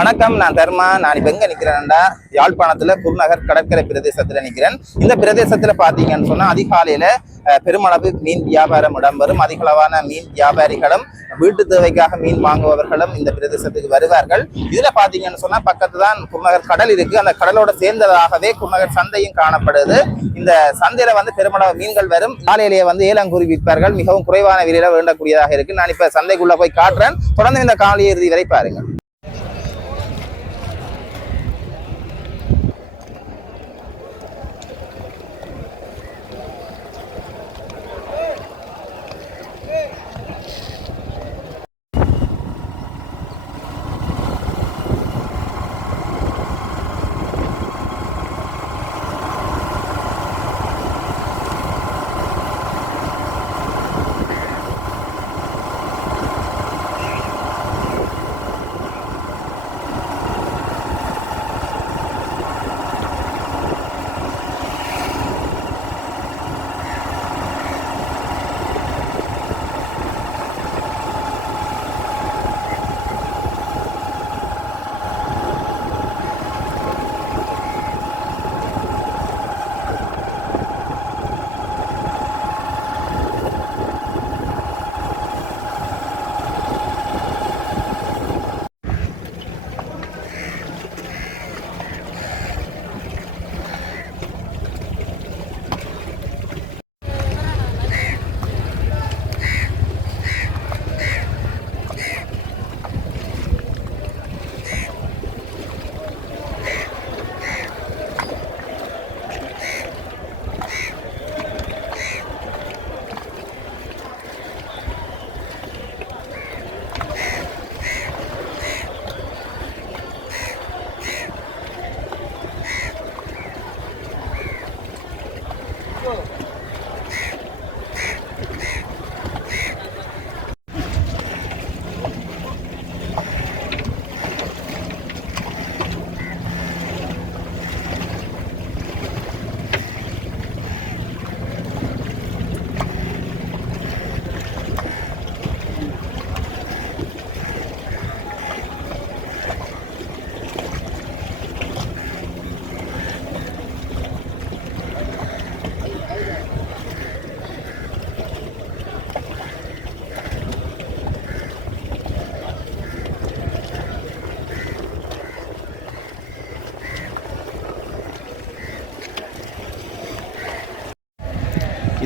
வணக்கம் நான் தர்மா. நான் இப்ப எங்கே நிற்கிறேன்டா யாழ்ப்பாணத்தில் குருநகர் கடற்கரை பிரதேசத்தில் நிற்கிறேன் இந்த பிரதேசத்தில் பார்த்தீங்கன்னு சொன்னால் அதிகாலையில் பெருமளவு மீன் வியாபாரம் இடம்பெறும். அதிகளவான மீன் வியாபாரிகளும் வீட்டு தேவைக்காக மீன் வாங்குபவர்களும் இந்த பிரதேசத்துக்கு வருவார்கள். இதில் பார்த்தீங்கன்னு சொன்னால் பக்கத்து தான் குருநகர் கடல் இருக்கு. அந்த கடலோட சேர்ந்ததாகவே குருநகர் சந்தையும் காணப்படுது. இந்த சந்தையில் வந்து பெருமளவு மீன்கள் வரும். காலையிலேயே வந்து ஏலங்குறி விற்பார்கள். மிகவும் குறைவான விலையில வேண்டக்கூடியதாக இருக்கு. நான் இப்போ சந்தைக்குள்ளே போய் காட்டுறேன். தொடர்ந்து இந்த காலை இறுதி வரை பாருங்கள்.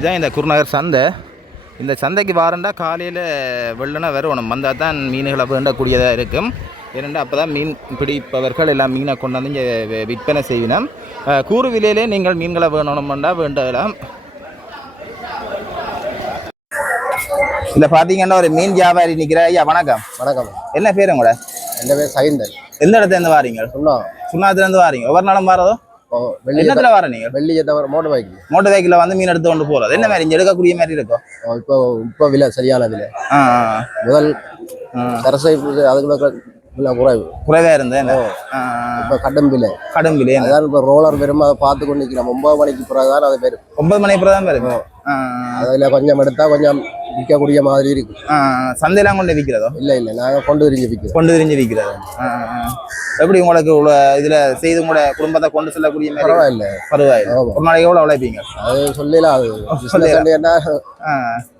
இதான் இந்த குருநகர் சந்தை. இந்த சந்தைக்கு வாரண்டா காலையில் வெள்ளனா வரணும் வந்தால் தான் மீன்களை வேண்டக்கூடியதாக இருக்கும். ஏனெண்டா அப்போ தான் மீன் பிடிப்பவர்கள் எல்லாம் மீனை கொண்டாந்து இங்கே விற்பனை செய்வினோம். கூறு விலையிலே நீங்கள் மீன்களை வேணும்னா வேண்டலாம். இந்த பார்த்தீங்கன்னா ஒரு மீன் வியாபாரி நிற்கிற ஐயா வணக்கம். வணக்கம். என்ன பேர் உங்களோட? என் பேர் சைந்தன் எந்த இடத்துல இருந்து வாரீங்க? சொன்னோம் சுண்ணாத்துல இருந்து வாரீங்க. ஒவ்வொரு நாளும் வாரதோ? என்னத்துல வர நீங்கள் வெள்ளியை தவிர மோட்டர் பைக் மோட்டர் வெஹிக்கில் வந்து மீன் எடுத்து கொண்டு போகிறது என்ன மாதிரி? இங்கே எடுக்கக்கூடிய மாதிரி இருக்கும் இப்போ இப்போ விலை சரியான விலை. முதல். சரசை அதுக்குள்ள விலை குறைவு? ஆ, இப்போ கடும் விலை. கடும் விலை என்ன? அதான் இப்போ ரோலர் வெறும் அதை பார்த்து கொண்டு நிற்கிறோம். ஒன்பது மணிக்கு பிறகு தான் அது வரும் ஒன்பது மணி அப்புறம் தான் வருது ஆ, அதில் கொஞ்சம் எடுத்தா கொஞ்சம் விற்கக்கூடிய மாதிரி இருக்கு ஆ, ஆ. சந்தையெல்லாம் கொண்டு விற்கிறதோ இல்லை இல்லை நாங்கள் கொண்டு விரிஞ்சு விற்கிறோம் கொண்டு திரிஞ்சு விற்கிறது. எப்படி உங்களுக்கு இவ்வளோ இதுல செய்து உங்களோட குடும்பத்தை கொண்டு செல்லக்கூடிய பரவாயில்ல பரவாயில்லை. ஒரு நாளைக்கு எவ்வளோ உழைப்பீங்க அது சொல்லலாம் அது சொல்லலாம்.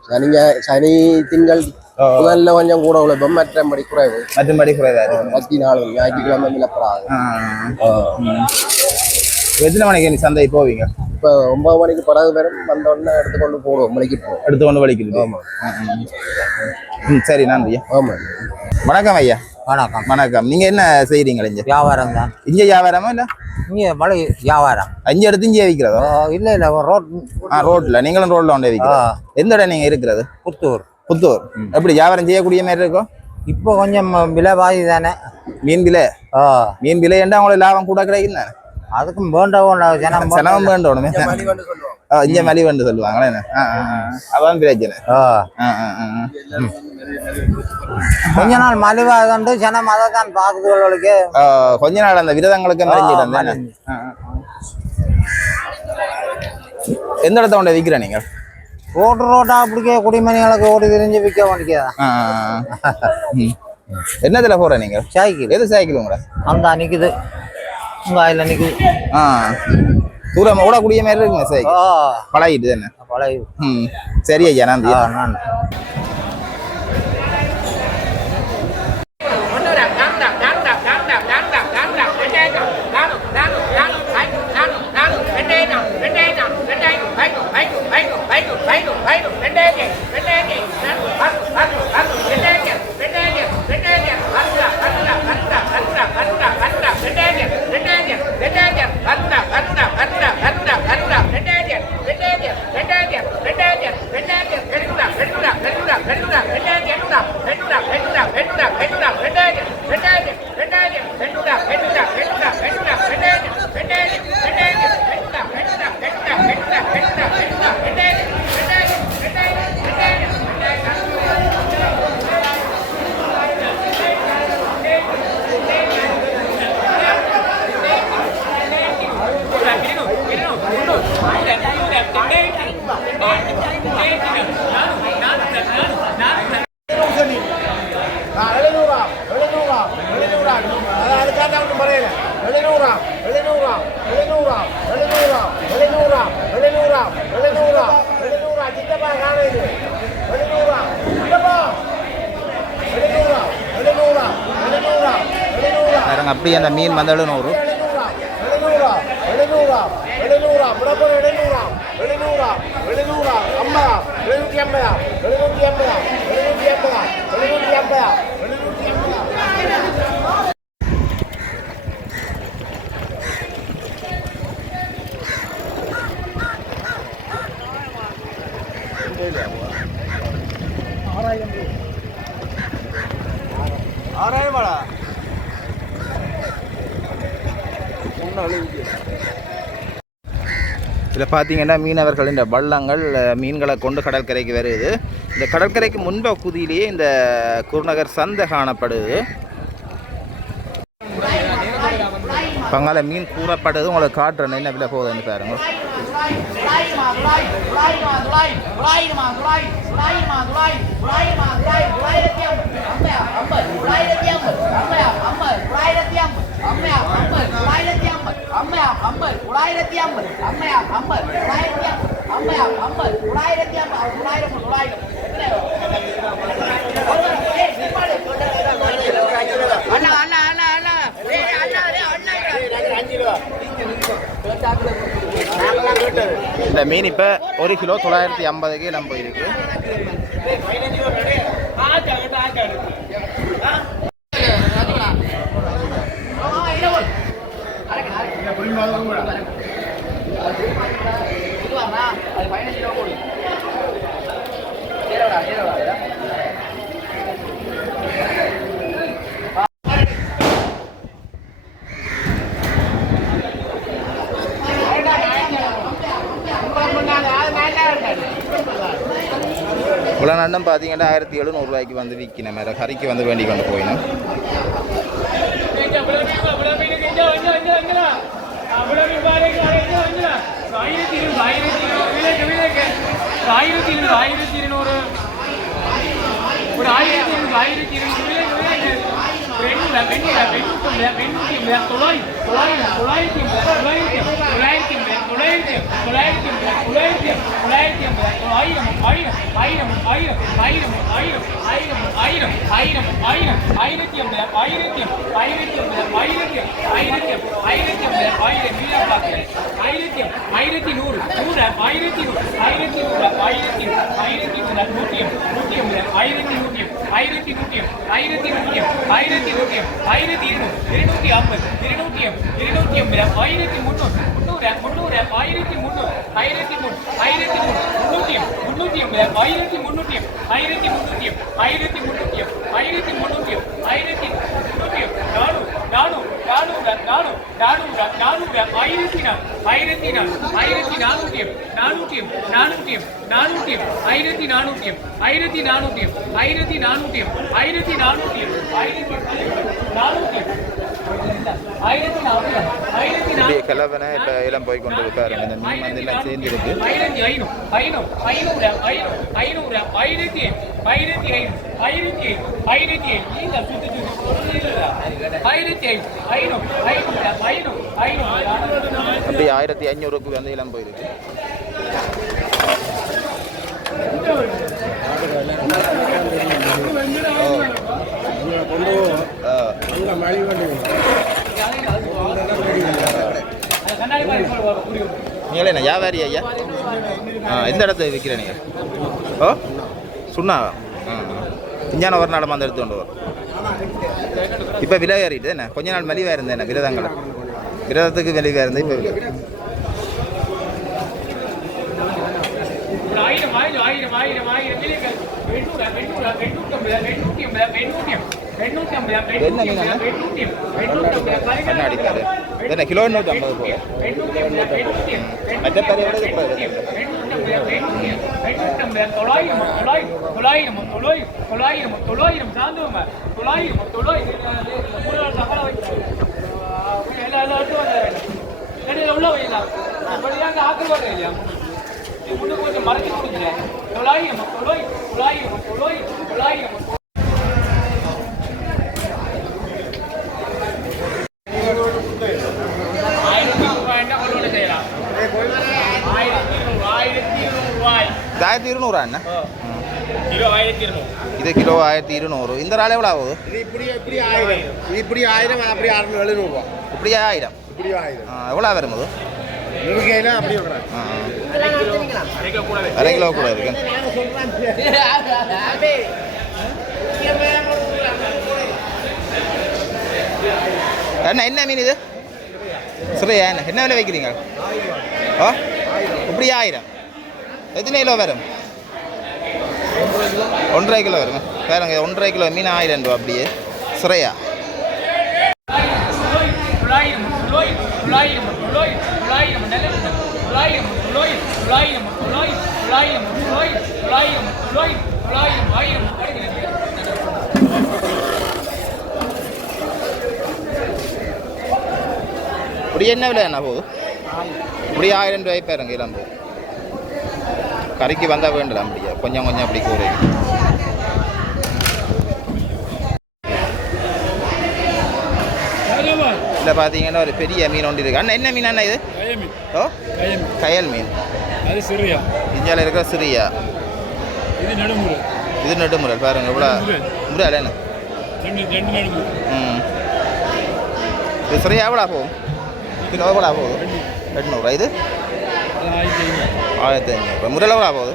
சனிங்க சனி திங்கள். முதல்ல கொஞ்சம் கூட உழைப்போம் மற்றபடி குறைவு மற்றும்படி குறைவா இருக்கு பத்தி நாள் ஞாயிற்றுக்கிழமை. ம். எத்தனை மணிக்கு நீ சந்தை போவீங்க? இப்போ ஒன்பது மணிக்கு பிறகு வரும். வந்த உடனே எடுத்துக்கொண்டு போடுவோம். மணிக்கு போவோம். எடுத்து கொண்டு வலிக்குது ஆமா. ம் சரி நன்றி. ஆமா. வணக்கம் ஐயா. வணக்கம். வணக்கம். நீங்க என்ன செய்றீங்க இங்க? வியாபாரம் தான். இங்க வியாபாரமா இல்ல? இங்கே மலை வியாபாரம். அஞ்சு எடுத்து இங்கே விற்கிறதோ இல்லை இல்லை ரோட். ஆ ரோட்ல. நீங்களும் ரோட்ல கொண்டு விற்கிறோம் எந்த இடம் நீங்க இருக்கிறது? புத்தூர். புத்தூர். எப்படி வியாபாரம் செய்யக்கூடிய மாதிரி இருக்கும் இப்போ கொஞ்சம் விலை பாதி தானே. மீன் விலை? மீன் விலை என்றா உங்களுக்கு லாபம் கூட கிடைக்கும் தானே அதுக்கும் வேண்டவும் ஜனம் ஜனம் வேண்டோணுமே இங்க மலிவண்டு சொல்லுவாங்களே அதான் பிரச்சனை. கொஞ்ச நாள் மலிவா கண்டு ஜனம் அதை தான் பார்க்குதுகளுக்கு கொஞ்ச நாள் அந்த விரதங்களுக்கு மறைஞ்சிடும் தானே எந்த இடத்த கொண்டு விற்கிற நீங்க ரோடு ரோட்டா அப்படிக்கே குடிமணிகளுக்கு ஓடி தெரிஞ்சு விற்க வேண்டியதான் என்னதுல போற நீங்க சைக்கிள். எது சைக்கிள் உங்களை? அந்த அன்னைக்குது வாயில் நிற்கு ஆ. தூரம் ஓடக்கூடிய மாதிரி இருக்குங்க சார். பழகிட்டு தானே? பழகி. ம். சரி ஐயா நான் நான். ಪಿ ಮೀನ್ ಮೀನು ಮಂದಳನವರು. இதில் பார்த்தீங்கன்னா மீனவர்கள் இந்த வள்ளங்கள் மீன்களை கொண்டு கடற்கரைக்கு வருது இந்த கடற்கரைக்கு முன்பகுதியிலேயே இந்த குருநகர் சந்தை காணப்படுது பங்கால மீன் கூறப்படுது உங்களுக்கு காட்டுறேன் என்ன விலை போகுதுன்னு பாருங்க தொள்ளாயிரத்தி ஐம்பது. அம்மையா ஐம்பது தொள்ளாயிரத்தி அம்மையா ஐம்பது தொள்ளாயிரத்தி ஐம்பது தொள்ளாயிரம் தொள்ளாயிரம். அண்ணா அண்ணா அண்ணா அண்ணா. அண்ணா அண்ணா இந்த மீன் இப்போ ஒரு கிலோ தொள்ளாயிரத்தி ஐம்பது நம்ம போயிருக்கு. இவ்வளோ நண்டம் பார்த்தீங்கன்னா ஆயிரத்தி எழுநூறுவாய்க்கு வந்து விற்கின மேலே கறிக்கு வந்து வேண்டி கொண்டு போயினோம் ஆயிரத்தி இருநூறு ஆயிரத்தி இருநூறு விலக்கு விலக்கு ஆயிரத்தி இருநூறு ஆயிரத்தி இருநூறு ஒரு ஆயிரத்தி இருநூறு ஆயிரத்தி இருநூறு விலக்கு விலக்கு வெண்ணில தொள்ளாயிரத்தி தொள்ளாயிரத்தி தொள்ளாயிரத்தி தொள்ளாயிரத்தி தொள்ளாயிரத்தி தொள்ளாயிரத்தி தொள்ளாயிரத்தி தொள்ளாயிரத்தி ஆயிரம் ஆயிரம் ஆயிரம் ஆயிரம் ஆயிரம் ஆயிரம் ஆயிரம் ஆயிரம் ஆயிரம் ஆயிரம் ஆயிரத்தி ஐம்பது ஆயிரத்தி ஆயிரத்தி ஐம்பது ஆயிரத்தி ஆயிரத்தி ஆயிரத்தி ஐம்பது ஆயிரம் வீரா பார்க்கிறேன் ஆயிரத்தி ஆயிரத்தி நூறு நூறு ஆயிரத்தி நூறு ஆயிரத்தி நூறு ஆயிரத்தி ஆயிரத்தி நூறு நூற்றியம் நூற்றி ஐம்பது ஆயிரத்தி நூற்றி ஆயிரத்தி நூற்றியம் ஆயிரத்தி நூற்றியம் ஆயிரத்தி நூற்றியம் ஆயிரத்தி இருநூறு இருநூற்றி ஐம்பது இருநூற்றியம் இருநூற்றி ஐம்பது ஆயிரத்தி முந்நூறு முந்நூறு ஆயிரத்தி முந்நூறு ஆயிரத்தி மூணு ஆயிரத்தி மூணு முந்நூற்றியம் முந்நூற்றி ஐம்பது ஆயிரத்தி முன்னூற்றி ஆயிரத்தி முந்நூற்றியம் ஆயிரத்தி முந்நூற்றியம் ஆயிரத்தி முந்நூற்றியம் ஆயிரத்தி முந்நூற்றியம் நானூறு நானூறு நானூறு நானூறு நானூறு நானூறு ஆயிரத்தி நாலு ஆயிரத்தி நாலு ஆயிரத்தி நானூற்றியம் நானூற்றியம் நானூற்றியம் நானூற்றியம் ஆயிரத்தி நானூற்றியம் ஆயிரத்தி நானூற்றியம் ஆயிரத்தி நானூற்றியம் ஆயிரத்தி நானூற்றியம் ஆயிரத்தி நானூற்றியம் இப்படியே கிளவனை இப்போ எல்லாம் போய் கொண்டு இருக்காரு இந்த மீன் வந்து எல்லாம் சேர்ந்துருக்கு. அப்படி ஆயிரத்தி ஐநூறுக்கு வந்து இளம் போயிருக்கு. கொண்டு நீங்களே என்ன வியாபாரி ஐயா ஆ எந்த இடத்துல விற்கிற நீங்கள் ஓ சுண்ணாவா ஆ ஒரு நாளமாக அந்த எடுத்து கொண்டு வரும் இப்போ விலை ஏறிட்டு என்ன கொஞ்ச நாள் மலிவாக இருந்தேன் என்ன விரதங்கள் விரதத்துக்கு மலிவாக இருந்தது இப்போ ஒரு ஆயிரம் ஆயிரம் ஆயிரம் ஆயிரம் என்ன மீன் கண்ணாடி தர என்ன கிலோ எண்ணூற்றி ஐம்பது போல மற்ற பெரிய விட இப்போ தொள்ளாயிரம் தொள்ளாயிரம் தொள்ளாயிரம் தொள்ளாயிரம் தொள்ளாயிரம் சார்ந்தவங்க தொள்ளாயிரம் தொள்ளாயிரம் உள்ள வைக்கலாம் அப்படியாங்க ஆக்கிரவாங்க இல்லையா இது கொஞ்சம் மறைச்சு கொடுக்குறேன் தொள்ளாயிரம் தொள்ளாயிரம் தொள்ளாயிரம் தொள்ளாயிரம் ஆயிரத்தி இருநூறா என்ன கிலோ ஆயிரத்தி இருநூறு இது கிலோ ஆயிரத்தி இருநூறு இந்த நாள் எவ்வளோ ஆகுது இது இப்படி இப்படி ஆயிரம் இது இப்படி ஆயிரம் அப்படி அறுநூறு எழுநூறுவா இப்படியே ஆயிரம் இப்படி ஆயிரம் எவ்வளோ வரும் அது அரை கிலோ கூட இருக்கு அண்ணா என்ன மீன் இது சரியா என்ன என்ன விலை வைக்கிறீங்க ஓ இப்படி ஆயிரம் எத்தனை கிலோ வரும்? ஒன்றரை கிலோ வரும். வேறுங்க ஒன்றரை கிலோ மீன் ஆயிரம் ரூபா அப்படியே. சிறையா? இப்படி என்ன விலை என்ன போகுது? இப்படி ஆயிரம் ரூபாய் பேருங்க இளம்பு. கறிக்கு வந்தால் வேண்டலாம் அப்படியே கொஞ்சம் கொஞ்சம் அப்படி கூறு. இதில் பார்த்தீங்கன்னா ஒரு பெரிய மீன் ஒன்று இருக்கு. அண்ணா என்ன மீன் அண்ணா இது? ஓ கயல் மீன். அது சிறியா இந்தியாவில் இருக்கிற சிறியா. இது நெடுமுறை. இது நெடுமுறை பாருங்க இவ்வளோ. முறையால என்ன? ம். இது சிறியா எவ்வளோ போகும்? கிலோ எவ்வளோ போகுது எட்நூறுவா இது? ஆயிரத்தி ஐநூறு முறையில் எவ்வளோ போகுது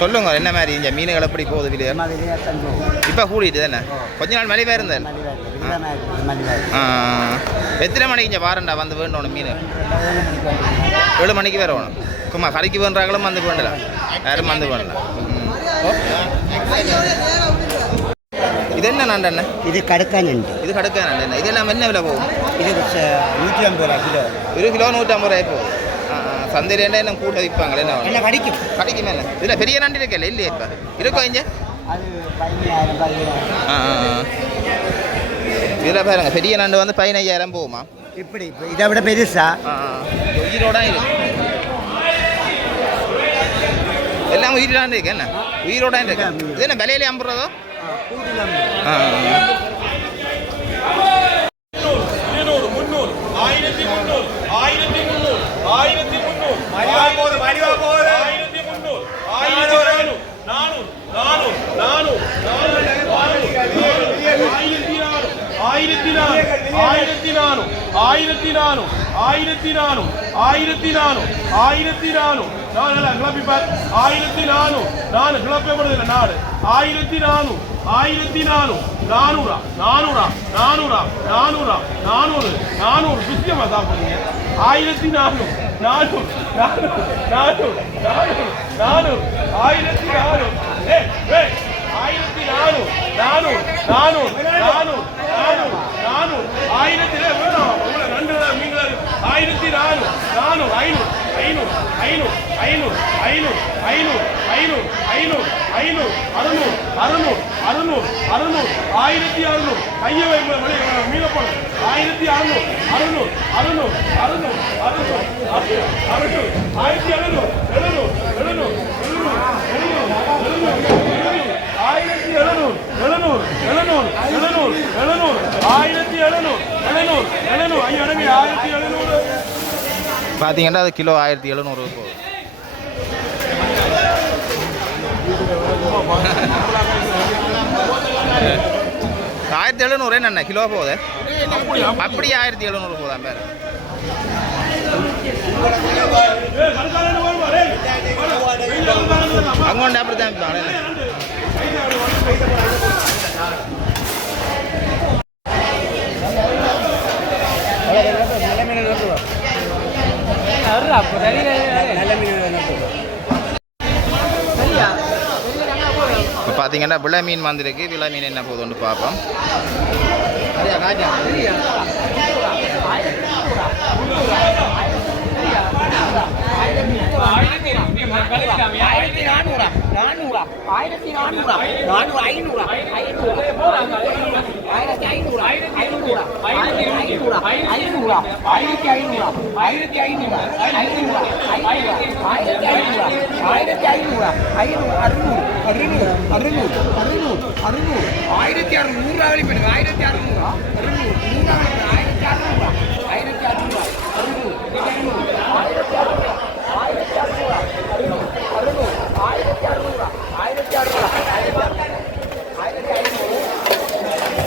சொல்லுங்க என்ன மாதிரி இந்த மீன்கள் எப்படி போகுது விலையா இப்போ கூடிட்டு தானே கொஞ்ச நாள் மலிவாக இருந்தேன் எத்தனை மணிக்கு இங்கே வாரண்டா வந்து வேண்டணும் மீன்? ஏழு மணிக்கு வரணும் சும்மா கறிக்கு வேண்டாங்களும் வந்து வேண்டலாம். யாரும் வந்து வேண்டலாம். இது என்ன நண்டு அண்ணன் இது கடுக்கானுண்டு இது கடுக்க நண்டு என்ன இது எல்லாம் என்ன விலை போகும்? இது நூற்றி ஐம்பது ரூபா கிலோ. ஒரு கிலோ நூற்றம்பது ரூபாய் ஆ. சந்தையில் என்ன கூட விற்பாங்களே என்ன என்ன கடிக்கும்? கடைக்குமே இல்லை இதில் பெரிய நண்டு இருக்கல இல்லையே இப்போ? இருக்கோ இங்கே? ஆ. இதில் பாருங்க பெரிய நண்டு வந்து பதினைஞ்சாயிரம் போகுமா? இப்படி இப்போ இதை விட பெருசா? உயிரோட இருக்கு. எல்லாம் உயிரோட இருக்கு என்ன? உயிரோட இருக்கு. இது என்ன விலையில முந்நூறு. ஆயிரத்தி முந்நூறு ஆயிரத்தி முந்நூறு ஆயிரத்தி முந்நூறு போகுது மலிவா போகுது ஆயிரத்தி முந்நூறு ஆயிரத்தி நானூறு நானூறு நானூறு நானூறு நானூறு ஆயிரத்தி நானூறு ஆயிரத்தி நானூறு ஆயிரத்தி நானூறு ஆயிரத்தி நானூறு ஆயிரத்தி நானூறு ஆயிரத்தி நானூறு ஆயிரத்தி நானூறு. நான் நல்லா கிளப்பிப்பார் ஆயிரத்தி நானூறு நான் கிளப்பப்படுதில்லை நாடு ஆயிரத்தி நானூறு ஆயிரத்தி நானூறு. நானூறா நானூறா நானூறா நானூறா நானூறு நானூறு. சுத்தியமா சாப்பிடுங்க ஆயிரத்தி நானூறு நானூறு நானூறு நானூறு நானூறு நானூறு. ஆயிரத்தி நானூறு. ஆயிரத்தி நானூறு நானூறு நானூறு. நானூறு ஐநூறு ஐநூறு ஐநூறு ஐநூறு ஐநூறு ஐநூறு ஐநூறு ஐநூறு ஐநூறு அறுநூறு அறுநூறு அறுநூறு அறுநூறு ஆயிரத்தி அறுநூறு கையை மீளப்படும் ஆயிரத்தி அறுநூறு அறுநூறு அறுநூறு அறுநூறு அறுநூறு அறுநூறு ஆயிரத்தி எழுநூறு எழுநூறு எழுநூறு எழுநூறு எழுநூறு எழுநூறு ஆயிரத்தி எழுநூறு எழுநூறு எழுநூறு எழுநூறு எழுநூறு ஆயிரத்தி எழுநூறு எழுநூறு எழுநூறு ஐயா ஆயிரத்தி எழுநூறு பார்த்தீங்கன்னா அது கிலோ ஆயிரத்தி எழுநூறு போகுது. ஆயிரத்தி எழுநூறு என்ன கிலோ போகுது? அப்படி ஆயிரத்தி எழுநூறு போதா பேர்? அங்கொண்டு அப்படி தான் இப்போ பார்த்தீங்கன்னா விளை மீன் வந்திருக்கு. விளை மீன் என்ன போகுதுன்னு பார்ப்போம் ஆயிரத்தி ஆயிரத்தி நானூறா நானூறா ஆயிரத்தி நானூறா நானூறு ஐநூறா ஐநூறா ஆயிரத்தி ஐநூறா ஐநூறா ஆயிரத்தி ஐநூறா ஐநூறா ஆயிரத்தி ஐநூறா ஆயிரத்தி ஐநூறா ஐநூறா ஆயிரத்தி ஐநூறா ஆயிரத்தி ஐநூறா ஐநூறு அறுநூறு அறுநூறு அறுநூறு அறுநூறு அறுநூறு ஆயிரத்தி அறுநூறு நூறாவளி ஆயிரத்தி அறுநூறா அறுநூறு நூறாவளி ஆயிரத்தி அறுநூறா ஆயிரத்தி அறுநூறா அறுநூறு அறுநூறு ஆயிரத்தி அறுநூறா ஆயிரத்தி அறுநூறா அறுநூறு அறுநூறு ஆயிரத்தி அறுநூறா ஆயிரத்தி அறுநூறா ஆயிரத்தி ஐநூறு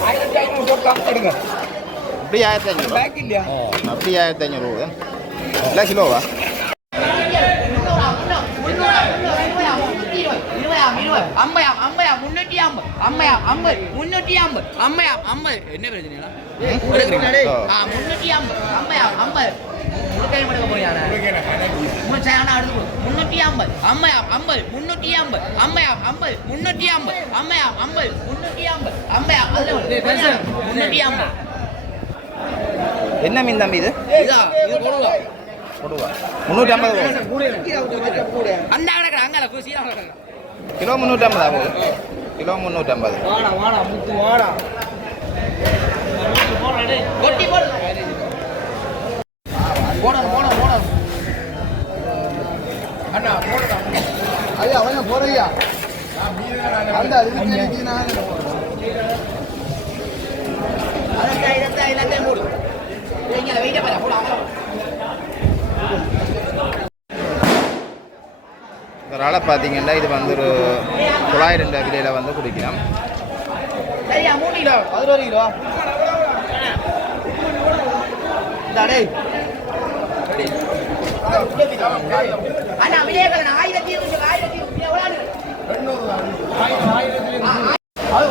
ஆயிரத்தி ஐநூறு போட்டு எடுங்க அப்படி ஆயிரத்தி ஐநூறு பேக் இல்லையா? அப்படி ஆயிரத்தி ஐநூறு இல்லை கிலோவா? அம்மையா அம்மையா முன்னூத்தி ஐம்பது அம்மையா ஐம்பது முன்னூத்தி ஐம்பது அம்மையா ஐம்பது என்ன பிரச்சனையா ஓ. முன்னூத்தி ஐம்பது அம்மையா ஐம்பது முன்னூத்தி ஐம்பது அம்மையா ஐம்பது முன்னூத்தி ஐம்பது அம்மையா ஐம்பது முன்னூத்தி ஐம்பது அம்மையா ஐம்பது முன்னூத்தி ஐம்பது அம்மையா முன்னூத்தி ஐம்பது என்ன மீன் தம்பி இது? கொடுவா. முந்நூற்றி ஐம்பது கிலோ முந்நூற்றி ஐம்பதா போகுது? கிலோ முந்நூற்றி ஐம்பது போறையா அந்த ஒரு ஆளை பார்த்தீங்கன்னா இது வந்து ஒரு தொள்ளாயிரம் ரூபாய் விலையில் வந்து குடிக்கலாம் சரியா மூணு கிலோ பதினோரு கிலோ அண்ணா விலையகரன் ஆயிரத்தி இருபது ஆயிரத்தி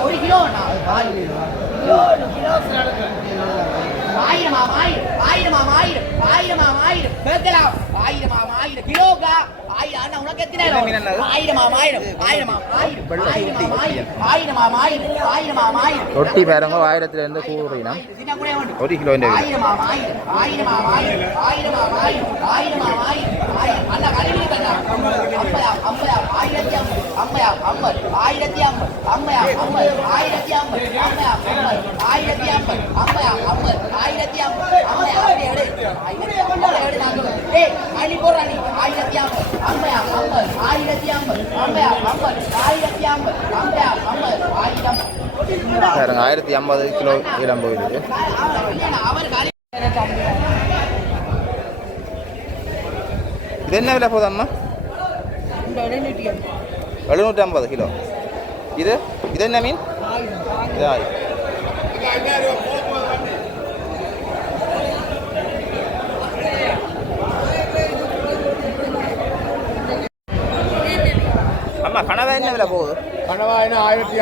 ஒரு கிலோ அண்ணா அது பால் கிலோ ஆயிரமா ஆயிரம் ஆயிரமா ஆயிரம் ஆயிரமா ஆயிரம் கேட்கலாம் ஆயிரமா ஆயிரம் கிலோக்கா ஆயிரம் அண்ணா உனக்கு எத்தனை என்ன ஆயிரம் ஆயிரமா ஆயிரம் ஆயிரம் ஆயிரம் ஆயிரம் ரொட்டி பாருங்க ஒரு கிலோ ஆயிரம் ஆயிரம் ஆயிரம் ஆயிரம் ஆயிரம் அண்ணா ஆயிரத்தி ஐம்பது ஐம்பதா ஐம்பது ஆயிரத்தி ஐம்பது ஐம்பதா ஐம்பது ஆயிரத்தி ஐம்பது ஐம்பதா ஐம்பது ஆயிரத்தி ஐம்பது ஐம்பதா ஐம்பது ஆயிரத்தி ஐம்பது ஐம்பதா அப்படியே ஆயிரத்தி சொல்றேன். ஏய் அள்ளி போடுறா நீ ஆயிரத்தி ஐம்பது ஐம்பதா ஐம்பது ஆயிரத்தி ஐம்பது ஐம்பதா ஐம்பது ஆயிரத்தி ஐம்பது ஐம்பதா ஐம்பது ஆயிரம் பாருங்க ஆயிரத்தி ஐம்பது கிலோ இடம் காலி இது என்ன விலை போகுது அம்மா எழுநூற்றி ஐம்பது கிலோ இது இது என்ன மீன் இது ஆயிரம் அம்மா கனவா என்ன விலை போகுது கணவாயினா ஆயிரத்தி